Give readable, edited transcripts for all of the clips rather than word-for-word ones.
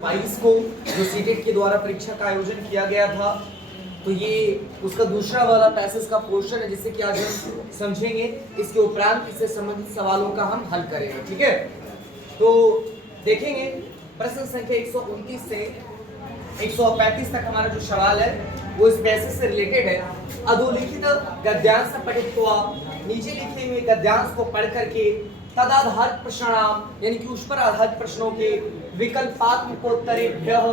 22 को जो सीटेट के द्वारा परीक्षा का आयोजन किया गया था, तो ये उसका दूसरा वाला पैसेज का पोर्शन है जिससे कि आज हम समझेंगे। इसके उपरांत इससे संबंधित सवालों का हम हल करेंगे। ठीक है, तो देखेंगे प्रश्न संख्या 129 से 135 तक हमारा जो सवाल है वो इस पैसेज से रिलेटेड है। अधोलिखित गद्यांश पठित हुआ, नीचे लिखे हुए गद्यांश को पढ़ करके तदाधारित प्रश्नाम यानी कि उस पर आधारित प्रश्नों के विकल्पात्मकोत्तरेभ्यः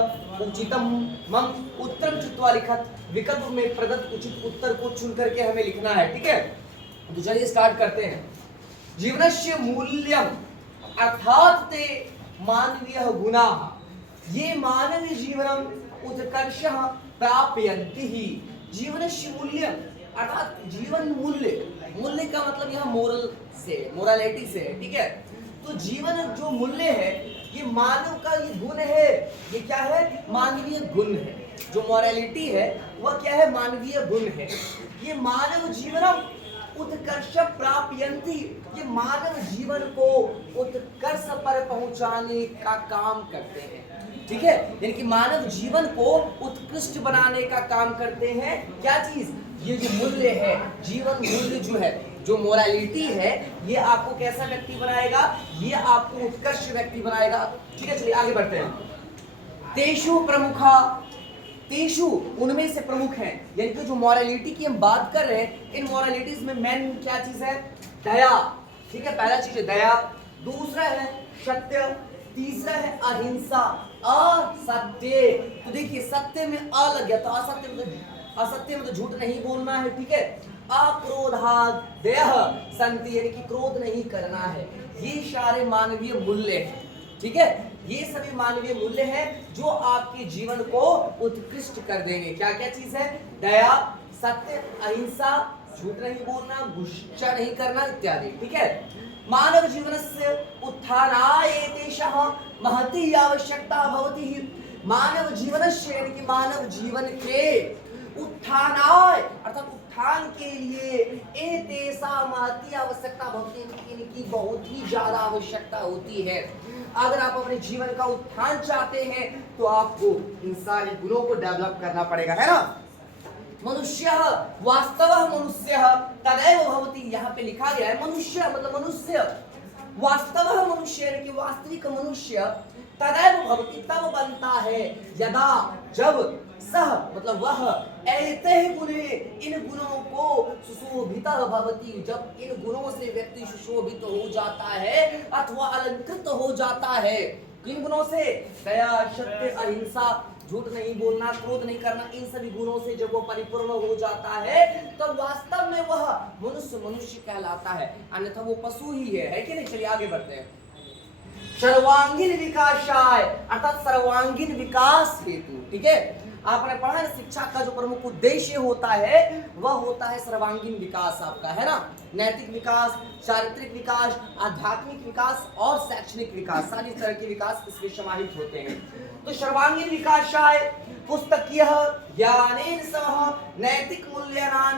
उचितम मम उत्तरम चित्वा लिखत, विकल्प में प्रदत्त उचित उत्तर को चुन करके हमें लिखना है। ठीक है, तो चलिए स्टार्ट करते हैं। जीवनस्य मूल्यम अर्थात ते मानवीय गुणाः, ये मानवीय जीवनम उत्कर्षः प्राप्यन्ति ही। जीवनस्य मूल्यम अर्थात जीवन मूल्य, मूल्य का मतलब यहाँ मोरल से, मोरालिटी से है। ठीक है, तो जीवन जो मूल्य है ये मानव का ये गुण है। ये क्या है? मानवीय गुण है। जो मोरालिटी है वह क्या है? मानवीय गुण है। ये मानव जीवनम उत्कर्ष प्राप्यन्ति, ये मानव जीवन को उत्कर्ष पर पहुंचाने का काम करते हैं। ठीक है, यानी कि मानव जीवन को उत्कृष्ट बनाने का काम करते हैं। क्या चीज? ये जो मूल्य है, जीवन मूल्य जो है, जो मोरालिटी है, ये आपको कैसा व्यक्ति बनाएगा? ये आपको उत्कृष्ट व्यक्ति बनाएगा। ठीक है, चलिए आगे बढ़ते हैं। तेषु प्रमुखा, तेषु उनमें से प्रमुख है, यानी कि जो मोरालिटी की हम बात कर रहे हैं, इन मोरालिटीज में मेन क्या चीज है? दया। ठीक है, पहला चीज है दया, दूसरा है सत्य, तीसरा है अहिंसा, असत्य। तो देखिए सत्य में अ लग गया तो असत्य में तो झूठ नहीं बोलना है। ठीक है, अक्रोधात् दयः सन्ति, यानी कि क्रोध नहीं करना है। ये सारे मानवीय मूल्य हैं। ठीक है, ये सभी मानवीय मूल्य हैं जो आपके जीवन को उत्कृष्ट कर देंगे। क्या क्या चीज है? दया, सत्य, अहिंसा, झूठ नहीं बोलना, गुस्सा नहीं करना इत्यादि। ठीक है, मानव जीवनस्य उत्थानाय एतेषः महती आवश्यकता भवति। मानव जीवनस्य यानी कि मानव जीवन के उत्थानाय अर्थात उत्थान के लिए एतेषा महती आवश्यकता भवति, यानी कि बहुत ही ज्यादा आवश्यकता होती है। अगर आप अपने जीवन का उत्थान चाहते हैं तो आपको इन सारे गुणों को डेवलप करना पड़ेगा, है ना। मनुष्य वास्तवः मनुष्य तदैव भवति, यहाँ पे लिखा गया है मनुष्य मतलब मनुष्य, वास्तवः मनुष्य यानी कि वास्तविक मनुष्य, तदैव भवति तब बनता है, यदा जब, सह मतलब वह, एते गुणे इन गुणों को सुशोभितः भवति, जब इन गुणों से व्यक्ति सुशोभित हो जाता है अथवा अलंकृत हो जाता है। किन गुणों से? दया, सत्य, अहिंसा, झूठ नहीं बोलना, क्रोध नहीं करना, इन सभी गुणों से जब वो परिपूर्ण हो जाता है तो वास्तव में वह मनुष्य कहलाता है, अन्यथा वो पशु ही है कि नहीं। चलिए आगे बढ़ते हैं। सर्वांगीण विकासाय अर्थात सर्वांगीण विकास हेतु। ठीक है, आपने पढ़ा है शिक्षा का जो प्रमुख उद्देश्य होता है वह होता है सर्वांगीण विकास आपका, है ना। नैतिक विकास, चारित्रिक विकास, आध्यात्मिक विकास और शैक्षणिक विकास, सारी तरह के विकास इसमें समाहित होते हैं। तो सर्वांगीण विकासाय पुस्तकीय ज्ञानेन सह नैतिक मूल्यानां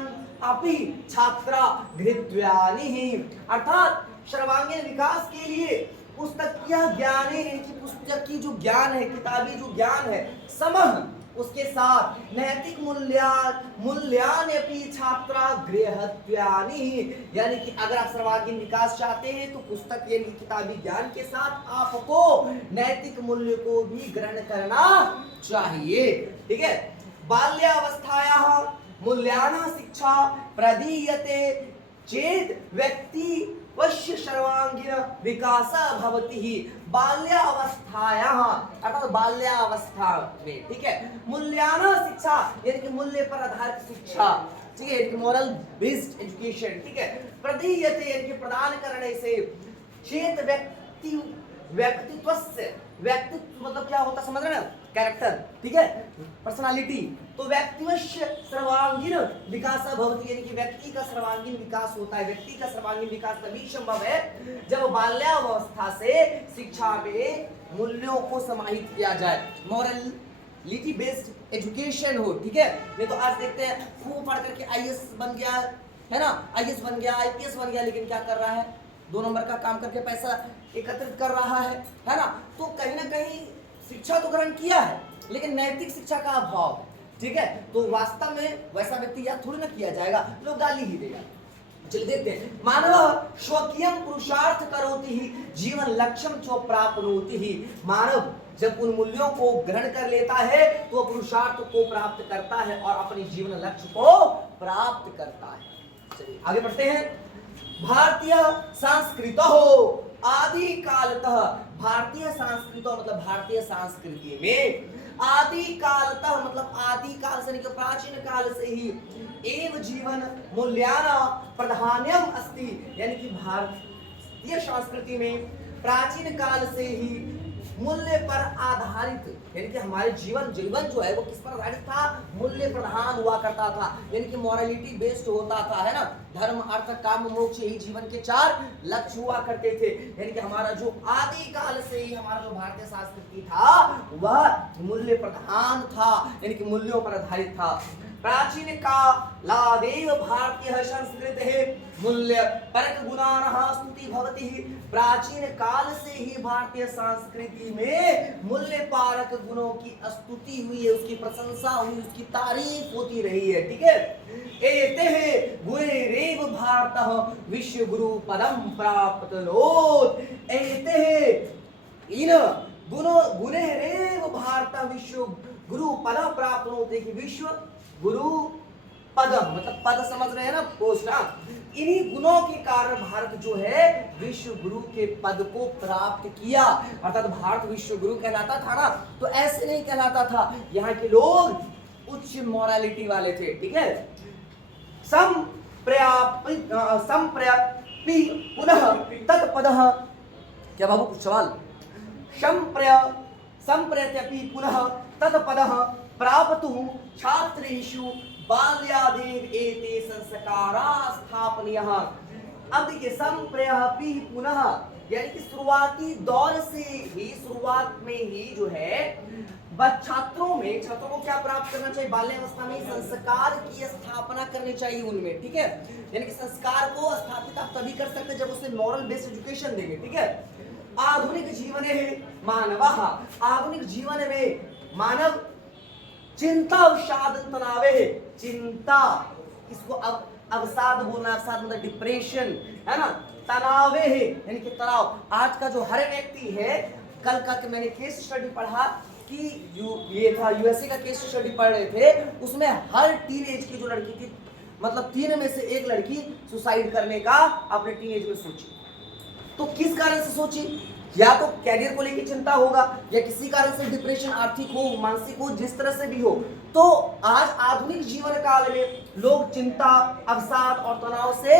अपि छात्रा गृहीत्वानि, अर्थात सर्वांगीण विकास के लिए पुस्तकीय ज्ञान है कि पुस्तक की जो ज्ञान है, किताबी जो ज्ञान है, समह उसके साथ नैतिक मूल्यान अपि छात्रा गृहीत्वानि, यानी कि अगर आप सर्वांगीण विकास चाहते हैं तो पुस्तक यानी किताबी ज्ञान के साथ आपको नैतिक मूल्य को भी ग्रहण करना चाहिए। ठीक है, बाल्यावस्थायाः मूल्यानां शिक्षा प्रदीयते चेत व्यक्ति वश्य सर्वांगीण विकास भवति ही। बाल्यावस्थायाः अर्थात बाल्यावस्था में, ठीक है, मूल्यानां शिक्षा यानी कि मूल्य पर आधारित शिक्षा, ठीक है, मोरल बेस्ड एजुकेशन। ठीक है, प्रदीयते यानी कि प्रदान करने से, चेत व्यक्तित्व मतलब क्या होता है समझ रहे हैं? कैरेक्टर। ठीक है, पर्सनालिटी। तो व्यक्तिवश्य सर्वांगीण विकास भवति यानी कि व्यक्ति का सर्वांगीण विकास होता है। व्यक्ति का सर्वांगीण विकास तभी संभव है जब बाल्यावस्था से शिक्षा में मूल्यों को समाहित किया जाए, मॉरलिटी बेस्ड एजुकेशन हो। ठीक है, नहीं तो आज देखते हैं खूब पढ़ करके आईएएस बन गया, है ना, आईएएस बन गया, आईपीएस बन गया, लेकिन क्या कर रहा है? 2 नंबर का काम करके पैसा एकत्रित कर रहा है ना। तो कहीं ना कहीं शिक्षा तो ग्रहण किया है लेकिन नैतिक शिक्षा का अभाव है, ठीक है। तो वास्तव में वैसा व्यक्ति याद थोड़ी ना किया जाएगा, लोग गाली ही देगा। चलिए देखते हैं। मानव स्वकीयम पुरुषार्थ करोति ही जीवन लक्ष्यम च प्राप्नोति ही। मानव जब उन मूल्यों को ग्रहण कर लेता है तो पुरुषार्थ को प्राप्त करता है और अपने जीवन लक्ष्य को प्राप्त करता है। चलिए आगे बढ़ते हैं। भारतीय संस्कृत हो आदि कालतः, भारतीय संस्कृत मतलब भारतीय संस्कृति में आदि कालतः मतलब आदि काल से लेकर प्राचीन काल से ही एव जीवन मूल्याना प्राधान्यम अस्ति, यानी कि भारतीय संस्कृति में प्राचीन काल से ही मूल्य पर आधारित, यानी कि हमारे जीवन जो है वो किस पर आधारित था, मूल्य प्रधान हुआ करता था, यानी कि मॉरलिटी बेस्ड होता था, है ना। धर्म अर्थ काम मोक्ष यही जीवन के 4 लक्ष्य हुआ करते थे। यानी कि हमारा जो आदि काल से ही हमारा जो भारतीय संस्कृति था वह मूल्य प्रधान था, यानी कि मूल्यों पर आधारित था। प्राचीन कालादेव भारतीय संस्कृति मूल्य परक गुणानाः स्तुति भवति। प्राचीन काल से ही भारतीय संस्कृति में मूल्य पारक गुणों की स्तुति हुई है, उसकी प्रशंसा हुई, उसकी तारीफ होती रही है, ठीक है। एते गुणैरेव भारतः विश्व गुरु पदम प्राप्तनोत्। एते इन गुणैरेव भारतः विश्व गुरु पदम प्राप्तनोत्, विश्व गुरु पदम मतलब पद समझ रहे हैं ना, पोस्ट। इन्हीं गुणों के कारण भारत जो है विश्व गुरु के पद को प्राप्त किया, अर्थात भारत विश्व गुरु कहलाता था ना, तो ऐसे नहीं कहलाता था। यहाँ के लोग उच्च मोरालिटी वाले थे, ठीक है। संप्रयापि पुनः तत्पदः, क्या बाबू कुछ सवाल? संप्रयत्यपि पुनः तत्पदः प्राप्तुं छात्रेषु बाल्यादेव एते संस्कारा स्थापनीयः। अब देखिए संप्रयपि पुनः, यानी कि शुरुआती दौर से ही, शुरुआत में ही जो है छात्रों को क्या प्राप्त करना चाहिए, बाल्यावस्था में संस्कार की स्थापना करनी चाहिए उनमें, ठीक है। यानी कि संस्कार को स्थापित आप तभी कर सकते जब उसे मॉरल बेस्ड एजुकेशन देंगे, ठीक है। आधुनिक जीवन है मानवः, आधुनिक जीवन में मानव चिंता अवसाद तनावे है, चिंता इसको अब अवसाद बोलना, अवसाद मतलब डिप्रेशन, है ना, तनावे है यानी कि तनाव। आज का जो हर व्यक्ति है, कल का मैंने केस स्टडी पढ़ा कि ये था यूएसए का केस स्टडी पढ़ रहे थे, उसमें हर टीनेज की जो लड़की थी, मतलब 3 में से 1 लड़की सुसाइड करने का अपने टीनेज में सोची। तो किस कारण से सोची? या तो कैरियर को लेकर चिंता होगा, या किसी कारण से डिप्रेशन, आर्थिक हो, मानसिक हो, जिस तरह से भी हो। तो आज आधुनिक जीवन काल में लोग चिंता, अवसाद और तनाव से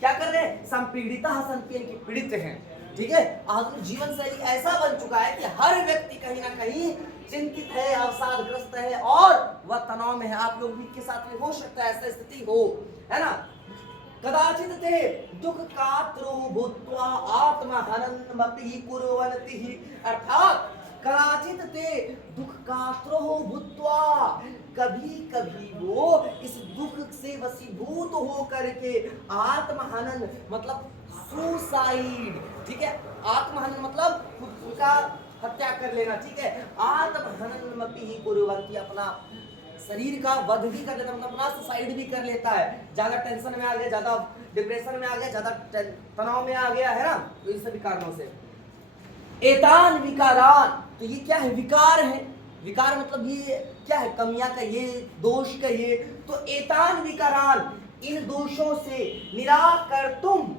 क्या कर रहे हैं, संपीड़िता सन्ति, यानी कि पीड़ित हैं, ठीक है। आधुनिक जीवन शैली ऐसा बन चुका है कि हर व्यक्ति कहीं ना कहीं चिंतित है, अवसादग्रस्त है और वह तनाव में है। आप लोग भी के साथ में हो सकता है ऐसा स्थिति हो, है ना। कदाचित ते दुख कात्रो भूत्वा आत्महननमपि कुर्वन्ति, अर्थात कदाचित ते दुख कात्रो भूत्वा, कभी कभी वो इस दुख से वशीभूत हो करके आत्महनन मतलब सुसाइड, ठीक है। आत्महनन मतलब खुद का हत्या कर लेना, ठीक है। आत्महननमपि कुर्वन्ति, अपना शरीर का वध भी कर लेता है, मतलब अपना सुसाइड भी कर लेता है। ज्यादा टेंशन में आ गया, ज्यादा डिप्रेशन में आ गया, ज्यादा तनाव में आ गया, है ना, तो इन सभी कारणों से। एतान विकारान, तो ये क्या है, विकार है। विकार मतलब ये क्या है, कमियां कहिए, दोष कहिए। तो एतान विकारान, इन दोषों से निराकर्तुम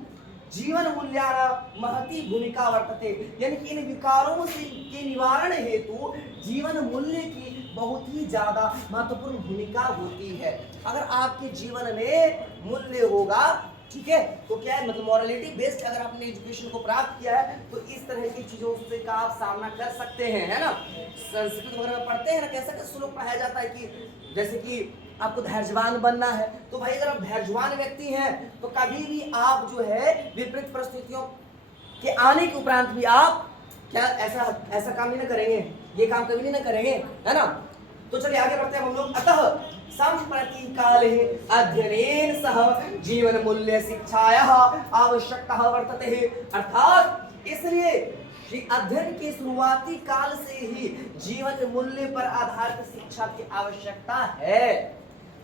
जीवन मूल्याना महती भूमिका वर्तते, यानी कि इन विकारों से के निवारण हेतु जीवन मूल्य की बहुत ही ज्यादा महत्वपूर्ण भूमिका होती है। अगर आपके जीवन में मूल्य होगा, ठीक है, तो क्या है, मतलब मॉरलिटी बेस्ड अगर आपने एजुकेशन को प्राप्त किया है तो इस तरह की चीजों से का आप सामना कर सकते हैं, है ना। संस्कृत वगैरह में पढ़ते हैं ना, कैसा श्लोक पढ़ाया जाता है कि जैसे कि आपको धैर्यवान बनना है, तो भाई अगर आप धैर्यवान व्यक्ति हैं तो कभी भी आप जो है विपरीत परिस्थितियों के आने के उपरांत भी आप क्या ऐसा काम नहीं ना करेंगे, ये काम कभी नहीं ना करेंगे, है ना। तो चलिए आगे बढ़ते हैं हम लोग। अतः संप्रति काले अध्ययनेन सह जीवन मूल्य शिक्षायाः आवश्यकता वर्तते, अर्थात इसलिए अध्ययन के शुरुआती काल से ही जीवन मूल्य पर आधारित शिक्षा की आवश्यकता है।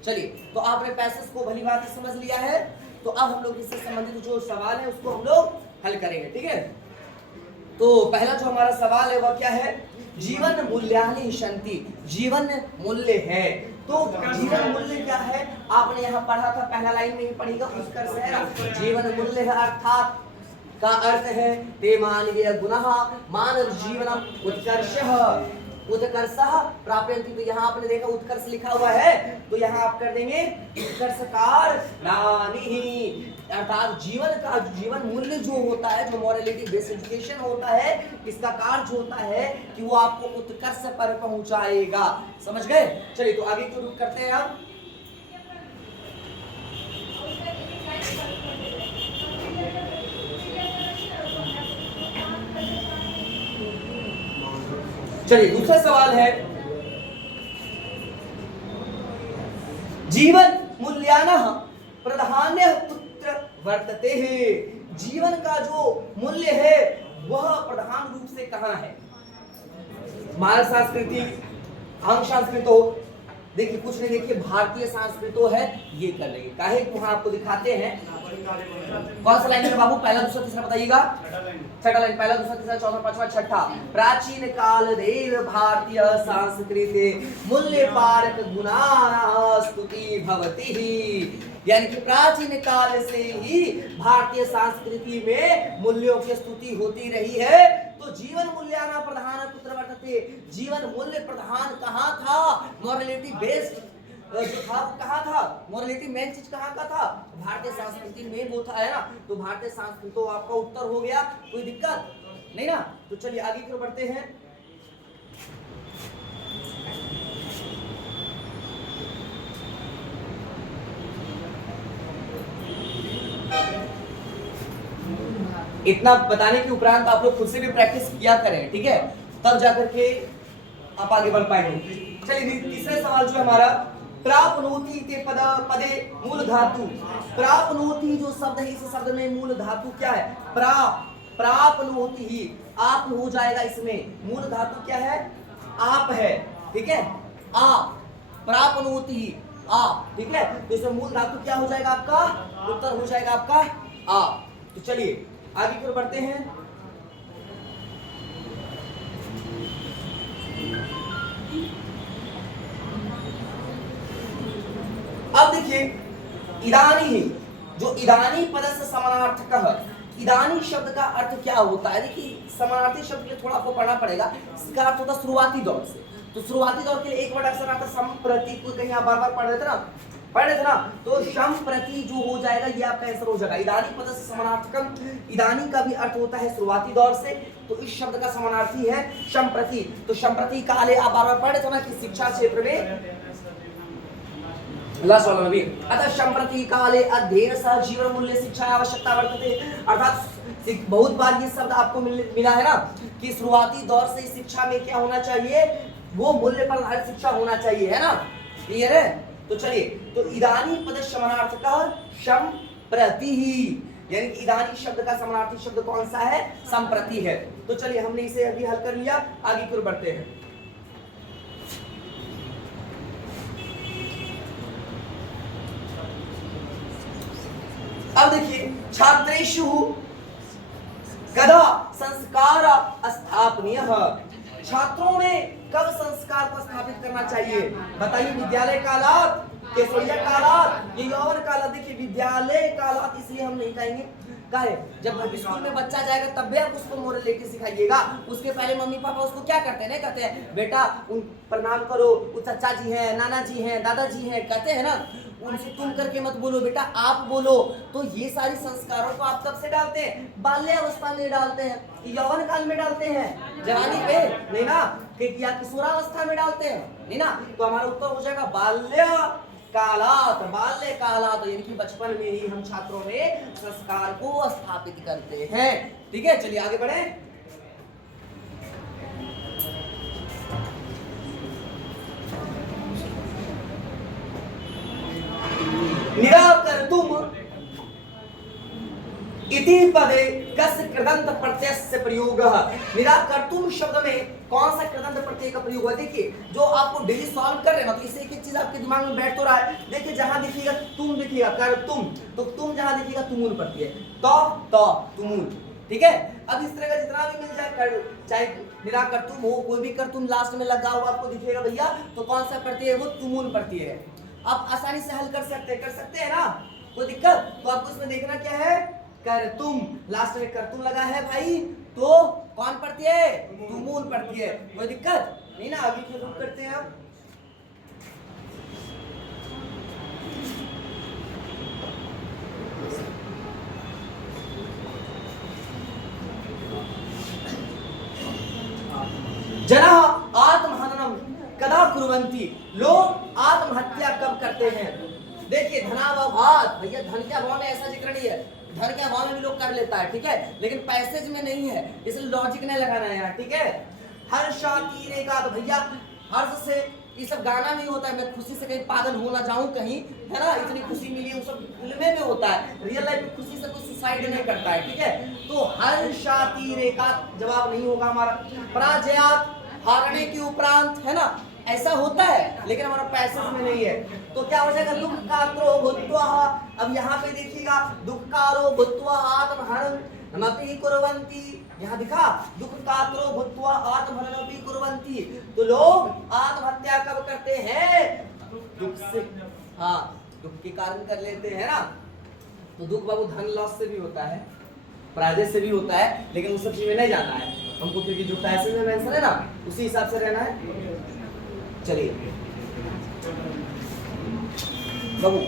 चलिए, तो आपने पैसेज को भली बात समझ लिया है, तो अब हम लोग इससे संबंधित जो सवाल है उसको हम लोग हल करेंगे, ठीक है। तो पहला जो हमारा सवाल है वह क्या है, जीवन मूल्यानि सन्ति, जीवन मूल्य है। तो जीवन मूल्य क्या है, आपने यहाँ पढ़ा था, पहला लाइन में ही पढ़ेगा, उत्कर्ष है ना। जीवन मूल्य है अर्थात का अर्थ है ते मानवीय गुणः मानव जीवनम उत्कर्षः उत्कर्षः प्राप्यन्ति। तो यहाँ आपने देखा उत्कर्ष लिखा हुआ है, तो यहाँ आप कर देंगे उत्कर्षकार नानी, अर्थात जीवन मूल्य जो होता है, जो मॉरलिटी बेस्ड एजुकेशन होता है, इसका कार्य होता है कि वो आपको उत्कर्ष पर पहुंचाएगा। समझ गए? चलिए, तो आगे क्यों रुक करते हैं आप। चलिए, दूसरा सवाल है, जीवन मूल्यानः प्रधान्य पुत्र वर्तते है। जीवन का जो मूल्य है वह प्रधान रूप से कहाँ है। मानव संस्कृति, अंग संस्कृतो, देखिए कुछ नहीं, देखिए भारतीय संस्कृतो है, ये कर लेंगे काहे, वहां आपको दिखाते हैं। कौन सा लाइन है बाबू, पहला दूसरा तीसरा बताइएगा। छठा लाइन, पहला दूसरा तीसरा चौथा पांचवा छठा। प्राचीन काल देव भारतीय संस्कृति मूल्य पारक गुणानाः स्तुति भवति। यानी कि प्राचीन काल से ही भारतीय संस्कृति में मूल्यों की स्तुति होती रही है। तो जीवन मूल्याना प्रधान पुत्र वर्तते, जीवन मूल्य प्रधान कहाँ था, मॉरलिटी बेस्ड जो था कहाँ था, मॉरलिटी मेन चीज कहाँ का था, भारतीय संस्कृति में वो था, है ना। तो भारतीय संस्कृति तो आपका उत्तर हो गया, कोई दिक्कत नहीं ना। तो चलिए आगे की ओर बढ़ते हैं। इतना बताने के उपरांत आप लोग खुद से भी प्रैक्टिस किया करें, ठीक है, तब जाकर के आप आगे बढ़ पाएंगे। चलिए, तीसरा सवाल जो हमारा, प्राप्नोति इति पदे मूल धातु। प्राप्नोति जो शब्द है, इस शब्द में मूल धातु क्या है, प्राप्नोति ही, आप हो जाएगा इसमें। मूल धातु क्या है, आप है, ठीक है, आप, प्राप्नोति ही आप, ठीक है। तो इसमें मूल धातु क्या हो जाएगा आपका, उत्तर हो जाएगा आपका आप। तो चलिए आगे की ओर बढ़ते हैं। अब देखिए, इदानी, जो इदानी पद से समानार्थक, इदानी शब्द का अर्थ क्या होता है। देखिए, समानार्थी शब्द के लिए थोड़ा आपको पढ़ना पड़ेगा। इसका अर्थ होता है शुरुआती दौर से। तो शुरुआती दौर के लिए एक वर्ड अक्सर आता है संप्रति, को कहीं आप बार-बार पढ़ रहे थे ना, तो संप्रति जो हो जाएगा ये आपका आंसर हो जाएगा। इदानी पद से समानार्थकम, इदानी का भी अर्थ होता है शुरुआती दौर से, तो इस शब्द का समानार्थी है संप्रति। तो संप्रति काले आप बार-बार पढ़ रहे थे ना कि शिक्षा क्षेत्र में लास्ट वाला भी, अतः संप्रति काले अध्ययन सह जीवन मूल्य शिक्षा आवश्यकता वर्तते। अर्थात बहुत बार ये शब्द आपको मिला है ना कि शुरुआती दौर से शिक्षा में क्या होना चाहिए, वो मूल्य पर आधारित शिक्षा होना चाहिए, है ना, क्लियर है। तो चलिए, तो इदानी पद समानार्थक संप्रति ही, यानी कि इदानी शब्द का समानार्थी शब्द कौन सा है, संप्रति है। तो चलिए हमने इसे अभी हल कर लिया, आगे की ओर बढ़ते हैं। अब देखिए, छात्रेषु कदा संस्कार स्थापनीय, छात्रों में कब संस्कार को स्थापित करना चाहिए बताइए। विद्यालय कालात, केसरिया कालात, ये यौवन कालात। देखिए, विद्यालय कालात इसलिए हम नहीं कहेंगे, कहे जब स्कूल में बच्चा जाएगा तब भी आप उसको मोरल लेके सिखाइएगा। उसके पहले मम्मी पापा उसको क्या करते हैं, नहीं कहते हैं बेटा उन प्रणाम करो, वो चाचा जी हैं, नाना जी हैं, दादाजी हैं, कहते हैं ना, उनसे तुम करके मत बोलो बेटा, आप बोलो। तो ये सारी संस्कारों को आप कब से डालते हैं, बाल्यावस्था में डालते हैं, यौवन काल में डालते हैं, जवानी पे नहीं ना, या किशोरावस्था में डालते हैं, नहीं ना। तो हमारा उत्तर हो जाएगा बाल्य कालात, बाल्य कालात, यानी कि बचपन में ही हम छात्रों में संस्कार को स्थापित करते हैं, ठीक है। चलिए आगे बढ़े। निराकर्तुम इति पदे कस्य कृदंत प्रत्यय से प्रयोग। निराकर्तुम शब्द में कौन सा कृदंत प्रत्यय का प्रयोग हुआ? देखिए जो आपको डेली सॉल्व कर रहे हैं ना, तो इससे एक चीज आपके दिमाग में बैठ तो रहा है। देखिए जहां दिखेगा तुम, दिखेगा कर तुम, तो तुम जहां दिखेगा तुमुल प्रत्यय, तो तुमुल, ठीक है। अब इस तरह का जितना भी मिल जाए कर, चाहे निराकर्तुम हो, कोई भी कर्तुम लास्ट में लगा हुआ आपको दिखेगा भैया, तो कौन सा प्रत्यय है? वो तुमुल प्रत्यय है। आप आसानी से हल कर सकते हैं ना, कोई दिक्कत? तो आपको इसमें देखना क्या है, कर्तुम, लास्ट में कर्तुम लगा है भाई, तो कौन प्रत्यय? तुमुल प्रत्यय। कोई दिक्कत नहीं ना? अभी फिर रुक करते हैं हम। जना आत्महननम कदा कुर्वन्ति, लोग आत्महत्या कब करते हैं? देखिए धनाभावात, भैया धन के अभाव में ऐसा जिक्र नहीं है, धन के अभाव में भी लोग कर लेता है, ठीक है, लेकिन पैसेज में नहीं है, इसलिए लॉजिक नहीं लगाना है यहाँ, ठीक है। हर्षातीरे का, तो भैया हर्ष से ये सब गाना नहीं होता है, मैं खुशी से कहीं पागल हो ना जाऊं कहीं, है ना, इतनी खुशी मिली, वो सब फिल्में में होता है, रियल लाइफ में खुशी से कोई सुसाइड नहीं करता है, ठीक है। तो हर्षातीरे का जवाब नहीं होगा हमारा। पराजयात, हारने के उपरांत, है ना, ऐसा होता है, लेकिन हमारा पैसेज में नहीं है, तो क्या हो जाएगा? दुख कात्रो भूत्वा। अब यहाँ पे देखिएगा, दुख कारो भूत्वा आत्महननमपि कुर्वन्ति, यहाँ दिखा दुख कात्रो भूत्वा आत्महननमपि कुर्वन्ति, तो लोग आत्महत्या कब करते हैं? दुख से, हाँ दुख के कारण कर लेते हैं ना। तो दुख बाबू धन लॉस से भी होता है, पराजय से भी होता है, लेकिन उस सब चीज में नहीं जाना है हमको, क्योंकि जो पैसे में मेंशन है ना उसी हिसाब से रहना है। चलिए बाबू